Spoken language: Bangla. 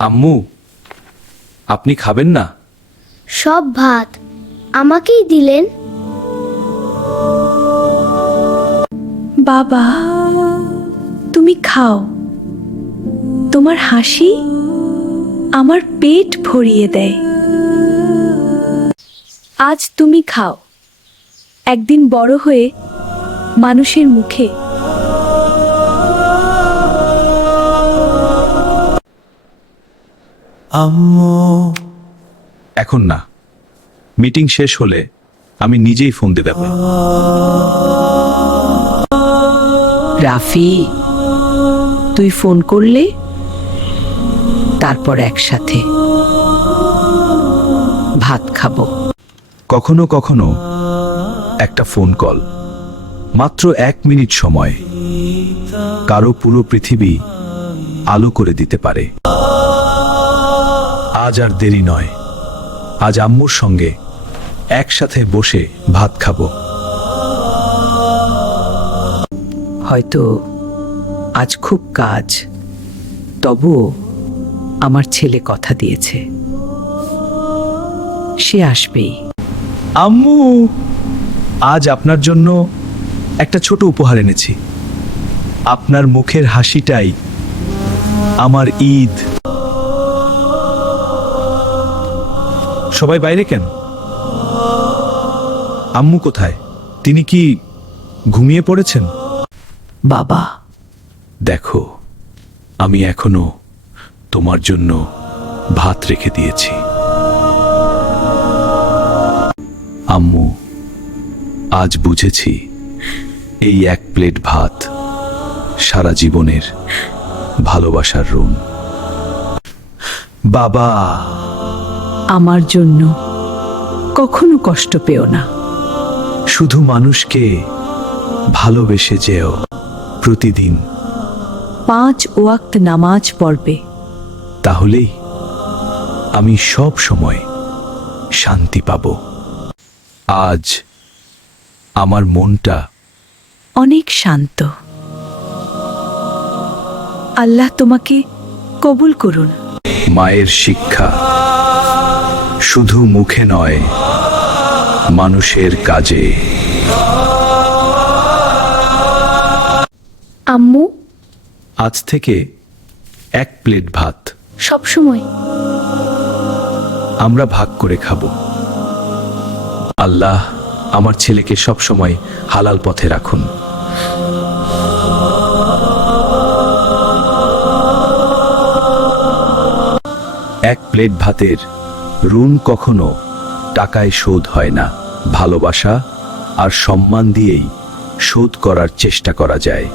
আম্মু, আপনি খাবেন না? সব ভাত আমাকেই দিলেন। বাবা, তুমি খাও। তোমার হাসি আমার পেট ভরিয়ে দেয়। আজ তুমি খাও, একদিন বড় হয়ে মানুষের মুখে। আম্মু, এখন না, মিটিং শেষ হলে আমি নিজেই ফোন দিয়ে দেব। রাফি, তুই ফোন করলে তারপর একসাথে ভাত খাবো। কখনো কখনো একটা ফোন কল, মাত্র 1 মিনিট সময় কারো পুরো পৃথিবী আলো করে দিতে পারে। আজ আর দেরি নয়, আজ আম্মুর সঙ্গে একসাথে বসে ভাত খাবো। হয়তো আজ খুব কাজ, তবুও আমার ছেলে কথা দিয়েছে, সে আসবেই। আম্মু, আজ আপনার জন্য একটা ছোট উপহার এনেছি। আপনার মুখের হাসিটাই আমার ঈদ। সবাই বাইরে কেন? আম্মু কোথায়? তিনি কি ঘুমিয়ে পড়েছেন? বাবা, দেখো, আমি এখনো তোমার জন্য ভাত রেখে দিয়েছি। আম্মু, আজ বুঝেছি এই 1 প্লেট ভাত সারা জীবনের ভালোবাসার ঋণ। বাবা, আমার জন্য কখনো কষ্ট পেও না। শুধু মানুষকে ভালোবেসে যেও প্রতিদিন, 5 ওয়াক্ত নামাজ পড়বে, তাহলেই আমি সব সময় শান্তি পাব। আজ আমার মনটা অনেক শান্ত। আল্লাহ তোমাকে কবুল করুন। মায়ের শিক্ষা শুধু মুখে নয়, মানুষের কাজে। আম্মু, আজ থেকে 1 প্লেট ভাত সব সময় আমরা ভাগ করে খাবো। আল্লাহ আমার ছেলেকে সব সময় হালাল পথে রাখুন। এক প্লেট ভাতের ঋণ কখনো টাকায় শোধ হয় না, ভালোবাসা আর সম্মান দিয়েই শোধ করার চেষ্টা করা যায়।